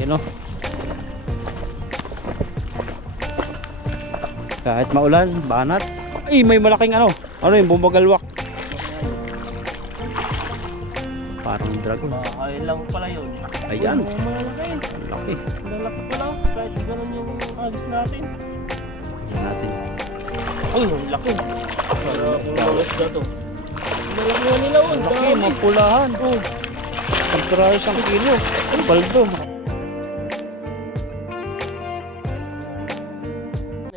Ayun o. Kahit maulan, banat. Ay, may malaking ano. Ano yung bumagalwak. Parang dragon. Bahay lang pala yun. Ayan. Uy, malaki. Ang laki. Malaki pala. Kahit ganun yung agis natin. Tingnan natin. Uy, ang laki. Para pumawas na to. Malaki na nila yun. Ang laki, mapulahan. Oh. Ang pirayo 1 kilo. Ang baldo.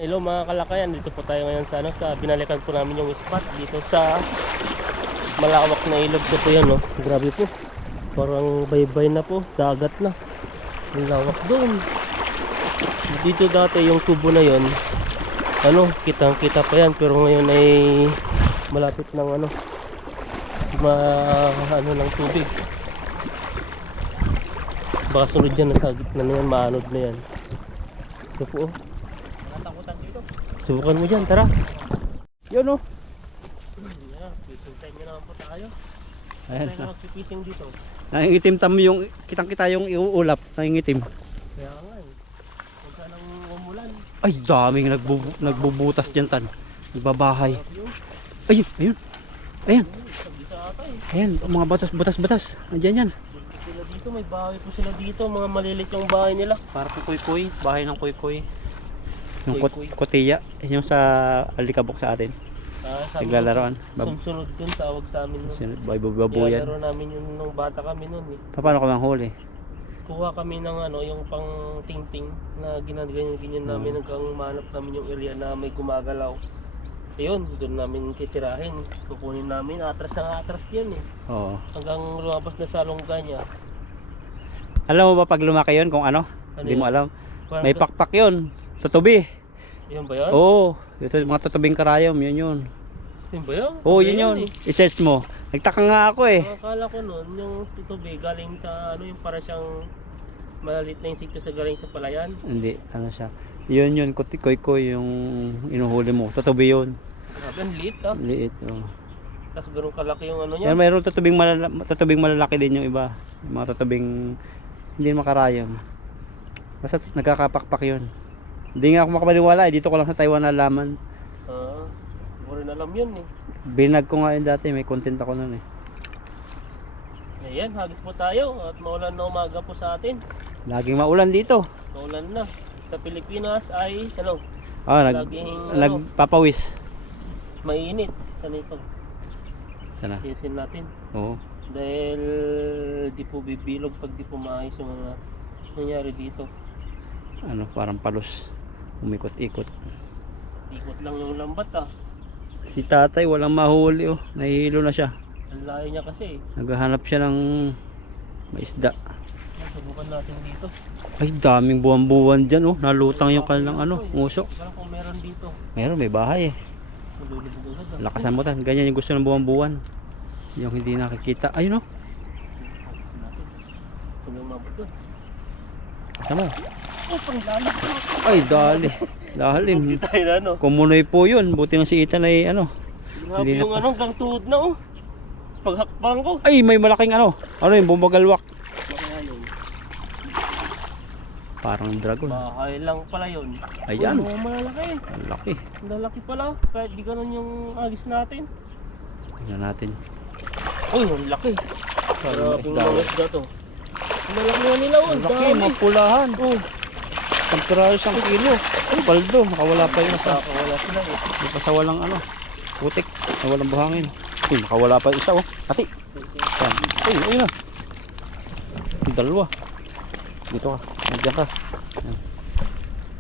Hello mga kalakayan, dito po tayo ngayon sa binalikan po namin yung spot dito sa malawak na ilog po yan, no. Grabe po. Parang baybay na po, dagat na. Ang lawak doon. Dito dati yung tubo na yon, ano, kitang-kita pa yan, pero ngayon ay malapit ng ano, ng tubig. Baka sunod dyan, nasa gitna na yan, maanod na yan. Ito po, oh. Subukan mo dyan, tara. Yun o. Fishing time na naman po tayo. Ayan. Tayo na magpipishing dito. Nangingitim tam yung, kitang-kita yung iuulap. Nangingitim. Kaya nga eh. Huwag ka nang umulan. Ay, daming nagbubutas dyan tan. Nagbabahay. Ayun, ayun. Ayan. Sabi sa ata eh. Ayan, mga batas-batas. Andiyan yan. Sila dito, may bahay po sila dito. Mga malilit yung bahay nila. Para po kuy-kuy. Bahay ng kuy-kuy. Yung Kuy-kuy. kotiya. Yung sa alikabok sa atin. Sabi Naglalaroan. Sunod dun sa awag sa amin. No? Babuyan. Nilalaro namin yun nung bata kami nun eh. Paano ka mang huli? Kuha kami ng ano, yung pang ting-ting na ginaganyan namin hanggang manap namin yung area na may gumagalaw. Ayun, doon namin titirahin. Kukunin namin, atras yan eh. Oo. Hanggang lumabas na sa lungga niya. Alam mo ba pag lumaki yun kung ano? Ano Hindi mo yun? alam. Parang May pakpak yun. Tutubi. Yun ba yun? Oo. Ito mga tutubing karayom. Yun yun. Yun ba yun? Oo, Ano yun yun. eh? I-search mo. Nagtaka nga ako eh. Akala ko nun, yung tutubi galing sa ano, yung para siyang malalit na insekto sa galing sa palayan. Hindi. Ano siya. Yun koy-koy yung inuhuli mo. Tutubi yun. Grabe, ang liit ah. Liit. Oh. Tapos ganun kalaki yung ano Yan, niya. mayroon tutubing malalaki din yung iba. Yung mga tutubing hindi makarayom. Basta nagkakapakpak yun. Hindi nga ako makapaniwala eh. Dito ko lang sa Taiwan nalaman. Hindi ko rin alam yun eh. Binag ko nga yun dati. May content ako nun eh. Ayan, hagis po tayo at maulan na umaga po sa atin. Laging maulan dito. Maulan na. Sa Pilipinas ay, ano, laging, Nagpapawis. mainit. Sana ito. Sana? Isin natin. Oo. Dahil di po bibilog pag di po maayos yung mga nangyari dito. Ano, parang palos. Umikot-ikot. Ikot lang yung lambat ah. Si tatay walang mahuli oh. Nahihilo na siya. Ang layo niya kasi eh. Naghahanap siya ng maisda. Subukan natin dito. Ay, daming buwan-buwan dyan oh. Nalutang yung kanilang ano, nguso. Parang kung meron dito. Meron, may bahay eh. Malulubog agad ah. Lakasan mo tan. Ganyan yung gusto ng buwan-buwan. Yung hindi nakikita. Ayun oh. Kung yung mabot doon. Kasama mo. Oh, pang lalim. Ay, dali. Lalim. Hindi tayo na ano. Kumunoy po yun. Buti ng si Ethan ay ano. Grabe Hindi na yung ano, hanggang tuhod na oh. Paghakbang ko. Ay, may malaking ano. Ano yung bumagalwak. Parang dragon. Bahay lang pala yun. Ayan. Oh, malaki. Ang laki. Ang lalaki pala. Kahit di ganun yung agis natin. Tingnan natin. Uy, ang laki. Parang Grabe isda. mga isda to. Ang lalaki na nila oh. Ang laki, Dami. mapulahan. Oh. Ang pirayo 1 kilo. Ay, baldo. Nakawala pa yung isa. Nakakawala sila eh. May pasawalang ano. Putik. Nawalang buhangin. Uy, nakawala pa yung isa oh. Ati. Ayan. Uy, ayun na. Yung dalawa. Dito ka. Nandiyan ka. Ayan.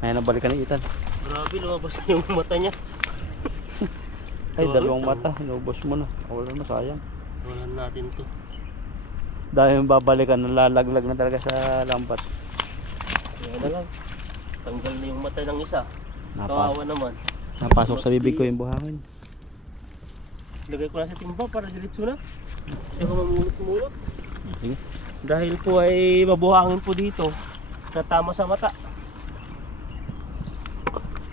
Ayan, nabalikan ni Ethan. Grabe, lumabas na yung mata niya. Ay, dalawang mata. Inubos mo na. Wala na, sayang. Wala natin to. Dahil yung babalikan, nalalaglag na talaga sa lambat. Kaya na lang. Tanggal na yung mata ng isa. Kawawa naman. Napasok sa bibig ko yung buhangin. Lagay ko na sa timba para diretso na. Hindi ako mamulot-mulot. Sige. Dahil po ay mabuhangin po dito. Natama sa mata.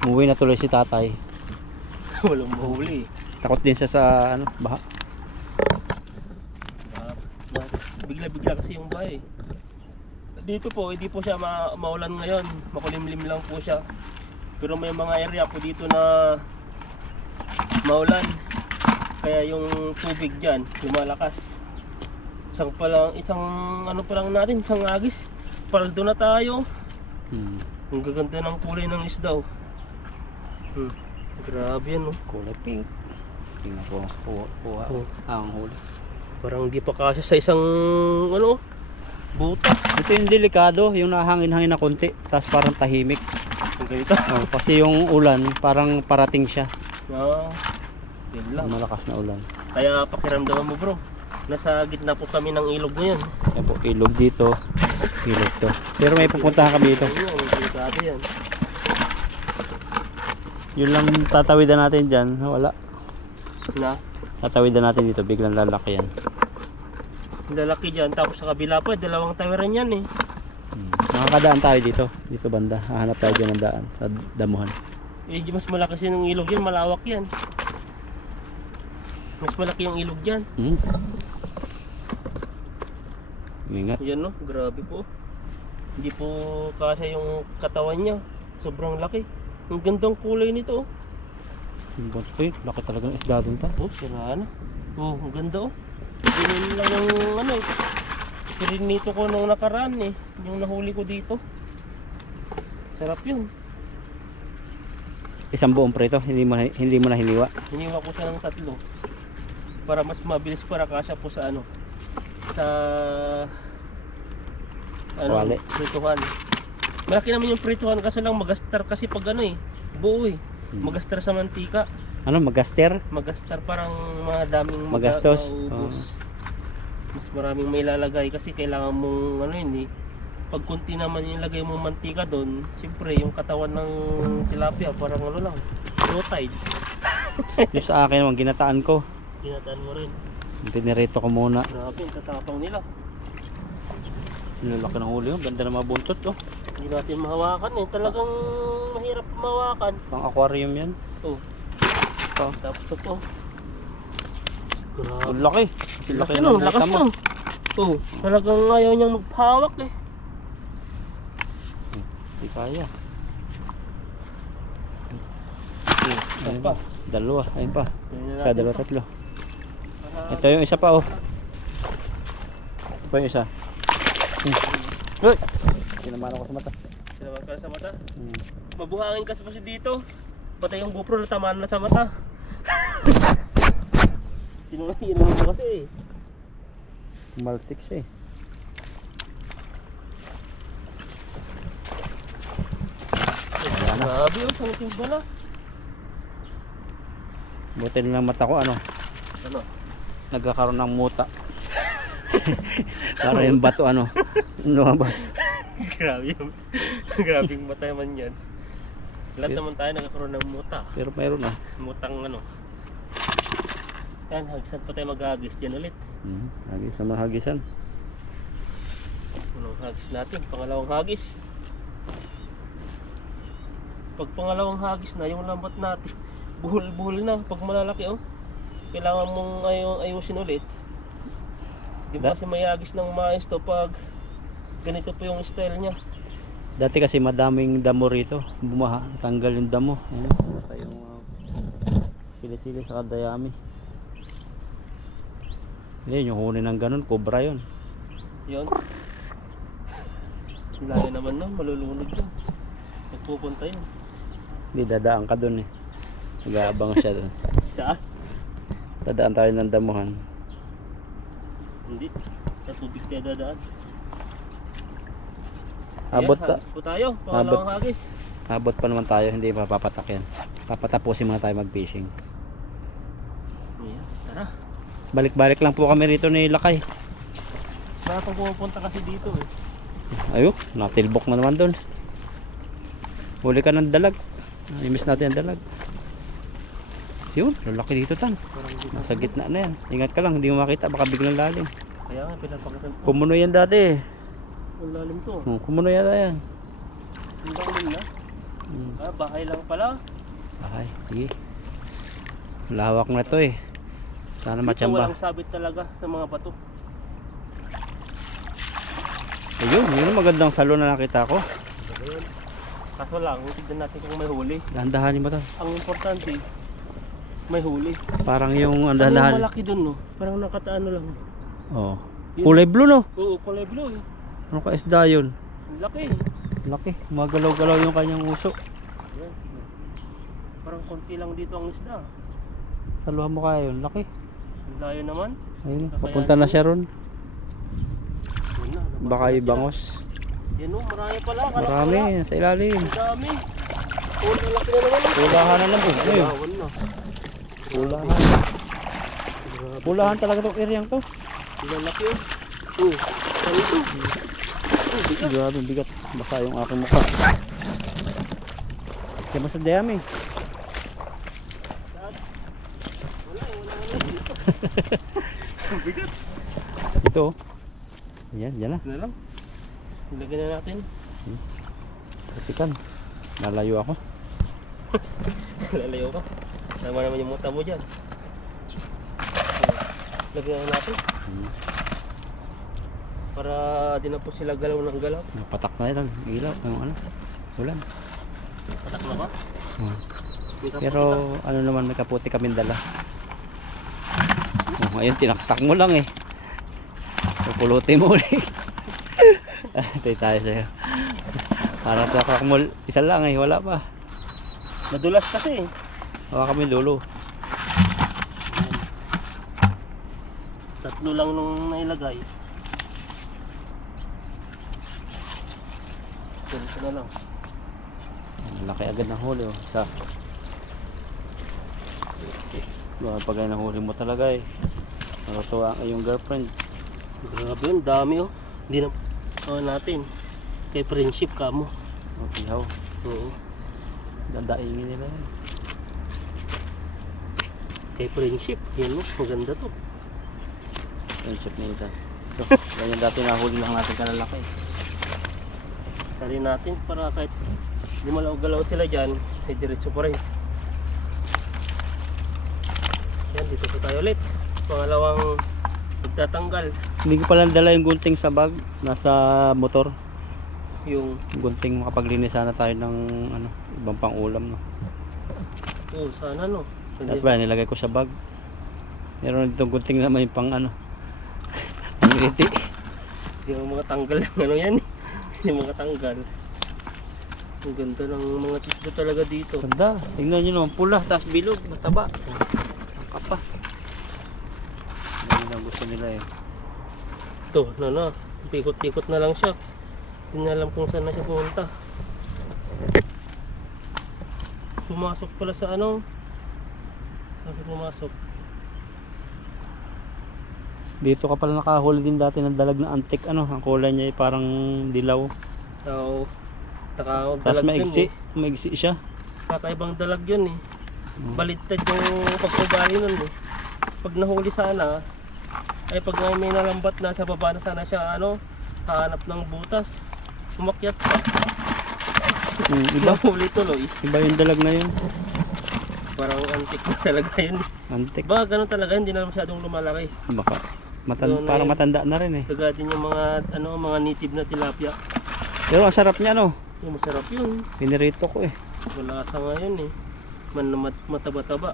Umuwi na tuloy si tatay. Walang mahuli. Takot din siya sa ano, baha. Bigla-bigla kasi yung bahay. Dito po, hindi po siya maulan ngayon. Makulimlim lang po siya. Pero may mga area po dito na maulan. Kaya yung tubig dyan, lumalakas. Isang ano pa lang natin, isang agis. Paldo na tayo. Ang gaganda ng kulay ng isda. Grabe yan, no? Kulay pink. Tingnan ko. Kuha. Ang huli. Parang di pa kasya sa isang ano, butas. Ito yung delikado, yung nahangin-hangin na konti, tapos parang tahimik. Ganito. Kasi yung ulan, parang parating siya. Yun lang. Malakas na ulan. Kaya pakiramdaman mo, bro. Nasa gitna po kami ng ilog ngayon. Yan po, ilog dito. Ilog to. Pero may pupuntahan kami dito. Delikado yan. Yun lang tatawidan natin dyan. Wala. Na? Tatawidan natin dito, biglang lalaki yan. Lalaki dyan. Tapos sa kabila po, dalawang tawiran yan eh. Makakadaan tayo dito. Dito banda. Hahanap tayo dyan ng daan. Sa damuhan. Eh, mas malaki kasi ng ilog yan. Malawak yan. Mas malaki yung ilog dyan. Ingat. Yan, no? Grabe po. Hindi po kasya yung katawan niya. Sobrang laki. Ang gandang kulay nito. Uy, laki talaga ng isda dun pa. Sira na. Ang ganda oh. Ganyan lang yung ano eh. Pirinito ko nung nakaraan eh. Yung nahuli ko dito. Sarap yun. Isang buong prito, hindi mo na hiniwa. Hiniwa ko siya ng 3. Para mas mabilis para kasya po sa ano. Sa Wali. prituhan. Malaki naman yung prituhan kaso lang magastar kasi pag ano eh. Buo eh. Magastar sa mantika. Ano, magaster? Magastar parang madaming Magastos. maubos. Mas maraming may lalagay kasi kailangan mong ano yun eh. Pag kunti naman yung lagay mong mantika doon, siyempre yung katawan ng tilapia parang ano lang, low tide. Yung sa akin, ang ginataan ko. Ginataan mo rin. Pinirito ko muna. Grabe, yung tatapang nila. Lalaki ng huli, oh. Ganda na mga buntot, oh. Hindi natin mahawakan eh. Talagang mahirap mahawakan. Pang aquarium yan. Oh. Tapos ito po. Grabe. Ang laki. Kasi laki no, ng lakas buta mo. no. Oh, talagang ayaw niyang maghawak eh. Hindi kaya. Ayun pa. Dalawa, ayun pa. Ayun Isa, natin dalawa, pa. tatlo. Ito yung isa pa, oh. Ito pa yung isa. Uy! Sinamahan ako sa mata. Sinaman ka sa mata. Mabuhangin kasi po si dito. Patay yung GoPro natamaan na sa mata. Inom mo kasi eh. Maltix eh. Grabe oh, sangitin ba na? Buti lang mata ko, ano? Ano? Nagkakaroon ng muta. Para yung bato, ano? Lumabas. Grabe yung grabing mata man yan. Lahat naman tayo nagkakaroon ng muta. Pero mayroon ah. Mutang ano. Yan, hagisan pa tayo maghagis dyan ulit. Hagis na mahagisan. Unang hagis natin, pangalawang hagis. Pag pangalawang hagis na, yung lambat natin, buhol-buhol na. Pag malalaki oh, kailangan mong ayusin ulit. Di ba kasi may hagis ng mais to pag ganito po yung style niya. Dati kasi madaming damo rito. Bumaha, tanggal yung damo. Ayan. Saka yung sili-sili sa kadayami. Yan, yung huni ng ganun, cobra yun. Yun. Layo naman nun, malulunod yun. Nagpupunta yun. Hindi, dadaan ka dun eh. Nag-aabang siya dun. Saan? Dadaan tayo ng damuhan. Hindi. Sa tubig tayo dadaan. Abot Ayan, pa. hagis po tayo. Pangalawang hagis. Abot pa naman tayo, hindi pa papatak yan. Papatapusin muna tayo mag-fishing. Ayan, tara. Balik-balik lang po kami rito ni Lakay. Wala pang pumupunta kasi dito eh. Ayun, natilbok na naman doon. Huli ka ng dalag. I-miss natin ang dalag. Yun, lalaki dito tan. Parang dito. Nasa gitna na yan. Ingat ka lang, hindi mo makita, baka biglang lalim. Kaya nga, pinapakitan ko. Kumuno yan dati. Ang lalim to. Kumuno yata yan. Ang lalim na. Bahay lang pala. Ay, sige. Lawak na to eh. Sana Dito matsamba. walang sabit talaga sa mga bato. Ayun, yun ang magandang salo na nakita ko. Ayun. Kaso lang, tignan natin kung may huli. Dahan-dahanin mo to. Ang importante, may huli. Parang yung Ano yung dahan-dahan. malaki dun, no? Parang nakataano lang. Oh. Yun. Kulay blue no? Oo, kulay blue eh. Ano ka isda yun? Ang laki. Laki. Magalaw-galaw yung kanyang uso. Ayan. Parang konti lang dito ang isda. Saluhan mo kaya yun. Laki. Ang layo naman. Ayun, papunta na siya ron. Yun na, nabasa Baka na sila. ibangos. Yan o, marami pala. Akala ko Marami wala. sa ilalim. Ang dami. Oh, ang laki na naman. Pulahan na lang po. Ayun. Awan na. Pulahan. Pulahan talaga tong area to. Ang laki yun. Oh, ano ito? Oh, bigat. Grabe, bigat. Basa yung aking mukha. Kaya basta dayami. Ang bigat. Ito. Yan, yan na. Ito na lang. Ilagay na natin. Katikan. Nalayo ako. Lalayo ka. Sama naman yung muta mo dyan. Lagyan na natin. Para di na po sila galaw ng galaw. Patak na ito. Ilaw. Yung ano. Ulan. Patak na ba? May kaputi Pero ano naman, may kaputi kaming dala. Oh, ayun, tinaktak mo lang eh. Pupulutin mo ulit. Tayo tayo sa'yo. Parang tinaktak mo isa lang eh. Wala pa. Madulas kasi. Hawa kami lulo. Tatlo lang nung nailagay. Ito na lang. Laki agad ng huli oh. Isa. Pag ay nahuli mo talaga eh. Natutuwa ang iyong girlfriend. Grabe yun, dami oh. Hindi na natin. Kay friendship ka mo. Okay, how? Oo. Dadaingin nila yan. Kay friendship. Yan oh, maganda to. Friendship nila. Ito, ganyan dati nahuli lang natin kalalaki. Sali natin para kahit di malaw-galaw sila dyan, ay diretso pa rin. Yan, dito po tayo ulit. Pangalawang magtatanggal. Hindi ko pala dala yung gunting sa bag. Nasa motor. Yung, Gunting, makapaglinis sana tayo ng ano, ibang pang ulam no. sana no. Tapos ba nilagay ko sa bag. Meron ditong gunting naman yung pang ano. Pang iti. Hindi mo makatanggal ng ano yan. Hindi mo makatanggal. Ang ganda ng mga tisdo talaga dito. Ganda. Tingnan nyo naman pula, tapos bilog, mataba. Ang kapa. Yan ang gusto nila eh. Ito, pikot-pikot na lang siya. Hindi na alam kung saan na siya pumunta. Pumasok pala sa ano. Saan siya pumasok? Dito ka pala nakahuli din dati ng dalag na antik ano. Ang kulay niya ay parang dilaw. So, Tapos dalag yun maigsi. eh. Maigsi siya. Kakaibang dalag yun eh. Baliktad yung pagkabali nun eh. Pag nahuli sana, ay pag may nalambat na sa baba na sana siya ano, hahanap ng butas. Umakyat pa. Iba. Nahuli tuloy. Iba yung dalag na yun. Parang antik na talaga yun. Antik. Ba, ganun talaga, hindi na masyadong lumalaki. Baka. Doon na Parang yun. matanda na rin eh. Kagaya din yung mga native na tilapia. Pero ang sarap niya no. Yung masarap yun. Pinirito ko eh. Wala sa ngayon eh. Mataba-taba.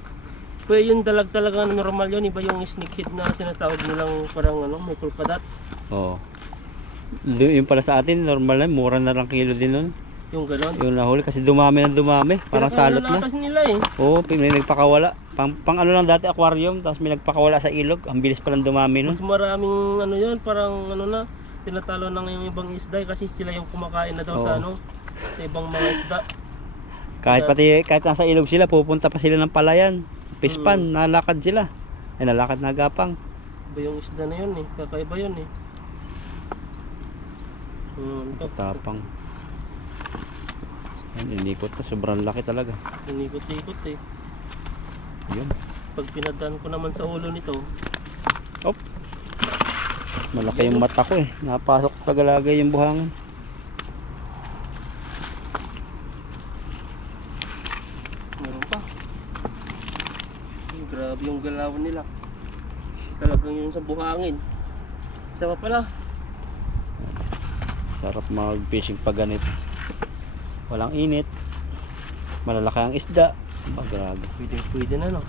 Pero yung dalag talaga na normal yun. Iba yung snakehead na tinatawag nilang parang ano, may pulpadats. Oo. Yung pala sa atin, normal na, mura na lang kilo din nun. Yung ganon. Yung nahuli kasi dumami ng dumami, parang salot na. Pinakalakas nila eh. Oo, may nagpakawala. Pang ano lang dati aquarium, tapos may nagpakawala sa ilog. Ang bilis palang dumami nun. Mas maraming ano yun, parang ano na, tinatalo na yung ibang isda eh, kasi sila yung kumakain na daw sa Oo. ano, sa ibang mga isda. Kahit nasa ilog sila, pupunta pa sila ng palayan. Pispan, nalakad sila. Ay, nalakad na gapang. Iba yung isda na yun eh, kakaiba yun eh. Tapang. Yan, inikot na, sobrang laki talaga. Inikot-ikot eh. Yun. Pag pinadaan ko naman sa ulo nito, Op. Malaki yung mata ko eh. Napasok tagalagay yung buhangin. meron pa. Grabe yung galawan nila. Talagang yung sa buhangin. Isa pa pala. Sarap mag fishing pag ganito. Walang init. Malalaki ang isda. Grabe. Pwede na, no?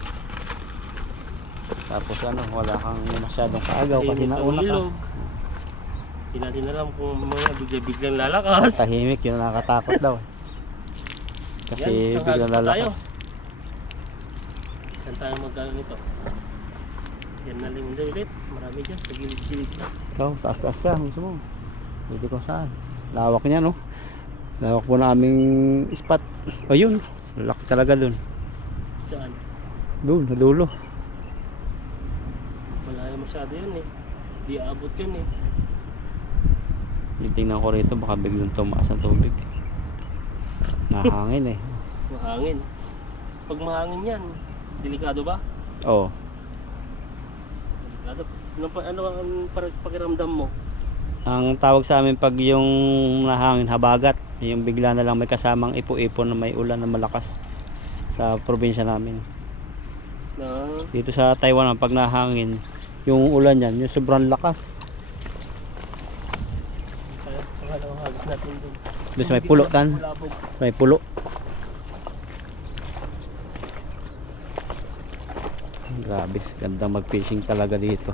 Tapos ano, wala kang masyadong kaagaw kasi Tahimik ang nauna ka. ilog. Hindi natin alam kung mga bigla-biglang lalakas. Tahimik, yun ang nakakatakot daw. Kasi Yan, isang biglang hagis pa tayo. lalakas. Saan tayo magkano nito? Yan na limundo ulit. Marami dyan. Sa gilid-gilid na. Ikaw, taas-taas ka, gusto mo. Pwede ko saan. Lawak niya, no? Lawak po na aming spot. O yun, lalaki talaga dun. Saan? Doon, sa dulo. Malayo masyado yun eh. Di aabot yun eh. Titingnan ko rito, baka biglang tumaas ang tubig. Nahangin eh. Mahangin. Pag mahangin yan, delikado ba? Oo. Delikado. Ano ang pakiramdam mo? Ang tawag sa amin pag yung nahangin, habagat. Yung bigla na lang may kasamang ipo-ipo na may ulan na malakas sa probinsya namin. Na, Dito sa Taiwan, pag nahangin, yung ulan yan, yung sobrang lakas. kaya ang hagis natin dun. Doon sa may pulo, tan. Kulabog. Sa may pulo. Grabe, gandang mag-fishing talaga dito.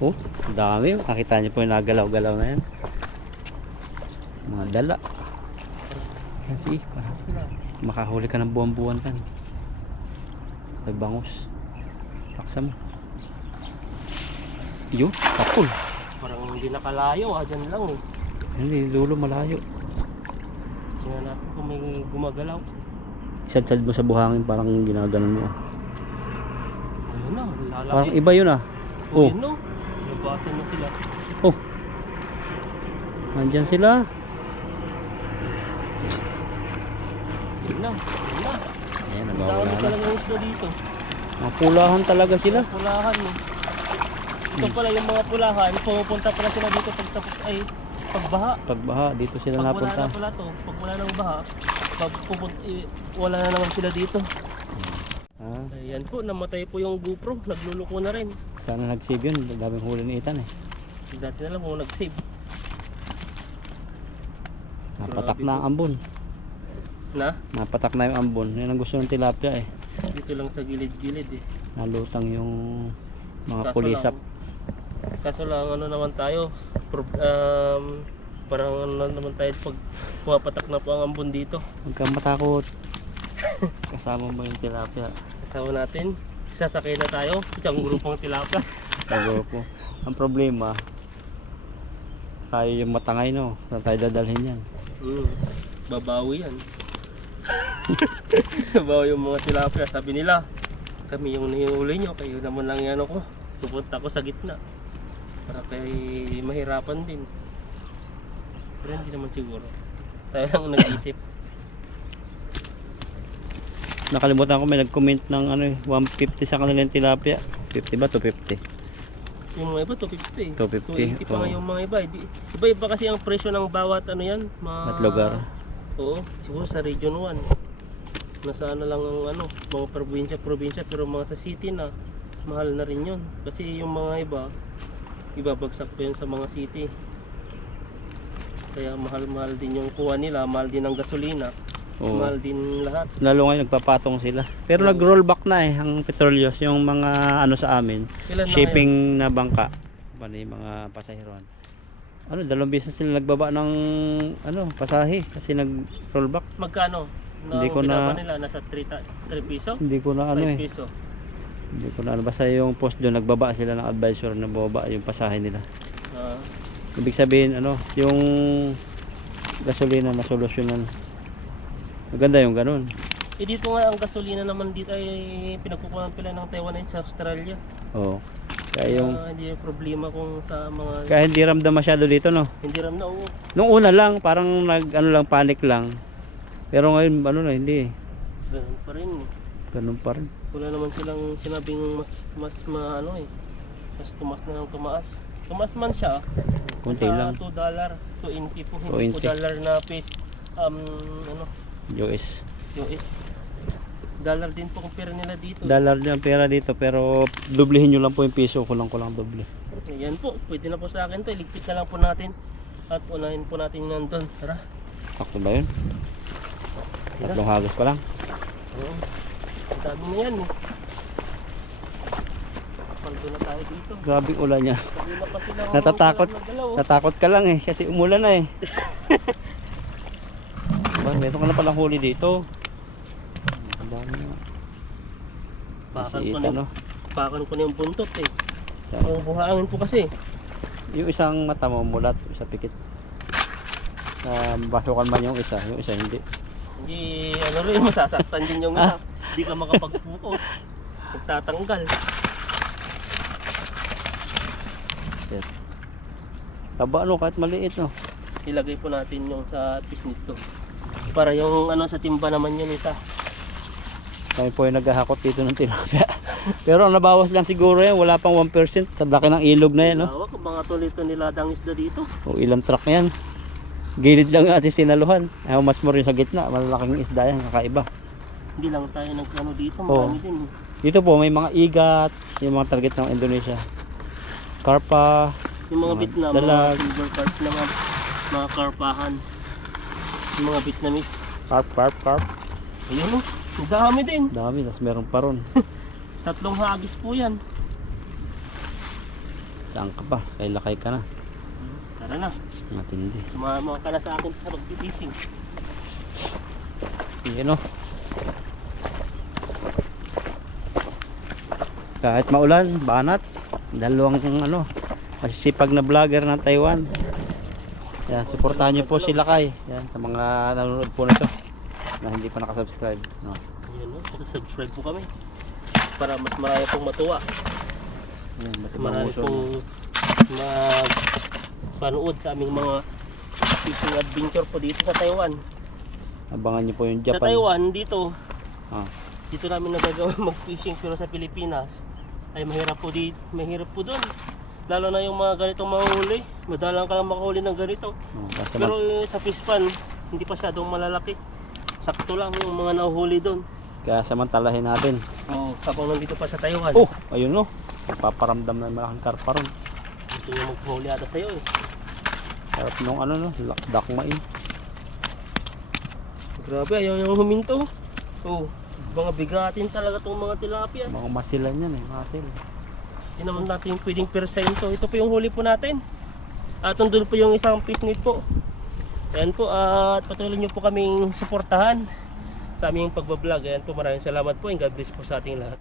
Oh, ang dami. Nakita niyo po yung nagalaw-galaw na yan. Mga dala. Yan si, makahuli ka ng buwan-buwan tan. May bangus. Paksa mo. Yun, kapul. Parang hindi nakalayo, dyan lang eh. Hindi, dulo malayo. Tingnan natin kung may gumagalaw. Sad-sad mo sa buhangin, parang ginaganon mo. Ayun na, lalapit. Parang iba yun ah. Oh, Oh, yun no. Nabasan na sila. oh. Nandyan sila. Yun na, yun na. Ayan, Ang nagawala dami na. talaga ng isda dito. Mga pulahan talaga sila. Pulahan eh. Ito pala yung mga pulahan, pumupunta pala sila dito pag tapos ay pagbaha. Pagbaha, dito sila Pag wala napunta. na pala to, pag wala nang baha, pag wala na naman sila dito. Ah, Ayan po, namatay po yung GoPro, nagluluko na rin. sana nag-save yun. Daming huli ni Ethan eh. Dati na lang kung nag-save. Napatak Grabe na po. ang ambon. Na, Napatak na yung ambon. Yan ang gusto ng tilapia eh. dito lang sa gilid-gilid eh. Nalutang yung mga Kaso kulisap. Kaso lang ano naman tayo, parang ano naman tayo pag pumapatak na po ang ambon dito. Huwag kang matakot. Kasama mo yung tilapia. Kasama natin, sasakay na tayo, isang grupong tilapia. Sabi po. Ang problema, tayo yung matangay no. Saan tayo dadalhin yan? Babawi yan. Babawi yung mga tilapia. Sabi nila, kami yung nihuli nyo, kayo naman lang yan ako. Pupunta ako sa gitna. Para kayo mahirapan din. Pero hindi naman siguro. Tayo lang nag-isip. Nakalimutan ko may nag-comment ng ano eh, 150 sa kanilang tilapia. 50 ba? 250. Yung mga iba, 250. 280 250, pa nga oo. yung mga iba. Iba-iba kasi ang presyo ng bawat ano yan. At lugar. Oo, siguro sa Region 1. Nasa ano lang ang ano, mga probinsya, pero mga sa city na, mahal na rin yun. Kasi yung mga iba bagsak pa yun sa mga city. Kaya mahal-mahal din yung kuha nila, mahal din ang gasolina, Oo. mahal din lahat. Lalo ngayon nagpapatong sila. Pero nag-roll back na eh ang Petroleos, yung mga ano sa amin, Kailan na shipping na bangka, yung mga pasaheroan. Ano, 2 beses sila nagbaba ng ano, pasahe kasi nag-roll back. Magkano? Hindi ko Binaba na- nila, nasa 3 piso? Hindi ko na ano 5 eh. piso. Hindi ko na ano, basta yung post doon nagbaba sila ng advisor na bababa yung pasahe nila. Ah, Ibig sabihin ano, yung gasolina masolusyonan. Maganda yung ganun. dito nga ang gasolina naman dito ay pinagkukuhan pala ng Taiwanese sa Australia. Oo. Kaya yung Hindi yung problema kung sa mga kaya hindi ramdam masyado dito no. hindi ram na oo. Nung una lang parang nag ano lang panic lang. Pero ngayon ano na hindi. Ganun pa rin. Ganun pa rin. Wala naman silang sinabing mas ano eh. Mas tumaas na ng tumaas. Tumaas man siya. Konti sa lang. $2, 2.20 po. Hindi po 2.20. dollar na piece. Ano, US. US. Dollar din po kung pera nila dito. Dollar din ang pera dito pero doblehin nyo lang po yung piso. Kulang doble. Ayan po, pwede na po sa akin to. Iligpit na lang po natin. At unahin po natin yung nandun. Tara. Sakto ba yun? Tatlong hagis pa lang. Oo. Ang dami na yan eh. Paldo na tayo dito. Grabing ulan niya. Sabi na pa sila Natatakot. galaw. Natakot ka lang eh kasi umulan na eh. Ba, meron ka na palang huli dito. Ang dami na. Pakan ko Isiit, na, ano? pakan ko na yung buntot eh. Yan. Ang buhangin po kasi. Yung isang mata mo mulat, isa pikit. Basukan man yung isa hindi. Hindi, ano rin, masasaktan din yung isa. Hindi ka makapag-focus. Nagtatanggal. Yes. Taba no, kahit maliit no. Ilagay po natin yung sa pisnit to. Para yung ano sa timba naman yun isa. Kami po yung naghahakot dito ng tilapia. Pero ang nabawas lang siguro yan, wala pang 1%. Sa laki ng ilog na yan no. Lawak, mga tulito niladang isda dito. O ilang truck yan. Gilid lang natin sinaluhan. Ayaw mas mo rin sa gitna, malalaking isda yan, kakaiba. Hindi lang tayo nagkano dito, Oo. marami din. Dito po may mga igat, yung mga target ng Indonesia. Karpa, Yung mga Mga Vietnam, dalag. mga silver carp naman, mga karpahan. Yung mga Vietnamese. carp. Ayun oh, ang dami din. Dami, tas meron pa ron. 3 hagis po yan. Saan ka pa? Kay lakay ka na. Tara na, Matindi. sumama ka na sa akin sa pagpipishing. Yan o. Kahit maulan, banat. Dalawang ano, masisipag na vlogger ng Taiwan. Yan, suportahan nyo po sila kay. Yan, sa mga nanonood po nito na hindi pa nakasubscribe. No. Ayun oh, subscribe po kami. Para mas marami pong matuwa. Yan, Marami matimamuso. pong panood sa aming mga fishing adventure po dito sa Taiwan. Abangan nyo po yung Sa Japan. Taiwan, dito, Ah, dito namin nagagawa mag-fishing, pero sa Pilipinas ay mahirap po doon. Lalo na yung mga ganitong mahuli, madalang ka lang makahuli ng ganito. kasi Pero sa fish pan, hindi pa masyadong malalaki. Sakto lang yung mga nahuhuli doon. kaya samantalahin natin. Kapag nandito pa sa Taiwan, Oh, ayun no. Paparamdam na malaking karpa ron. dito yung maghuli ata sa'yo eh. Sarap nung ano no, dakmain. Grabe, ayaw yung huminto. Mga bigatin talaga itong mga tilapia. Mga masilan yan eh, masil. Hindi naman natin yung pwedeng persento. Ito po yung huli po natin. At nandun po yung isang picnic po. Ayan po, at patuloy nyo po kaming suportahan sa aming pagbablog. Ayan po, maraming salamat po and God bless po sa ating lahat.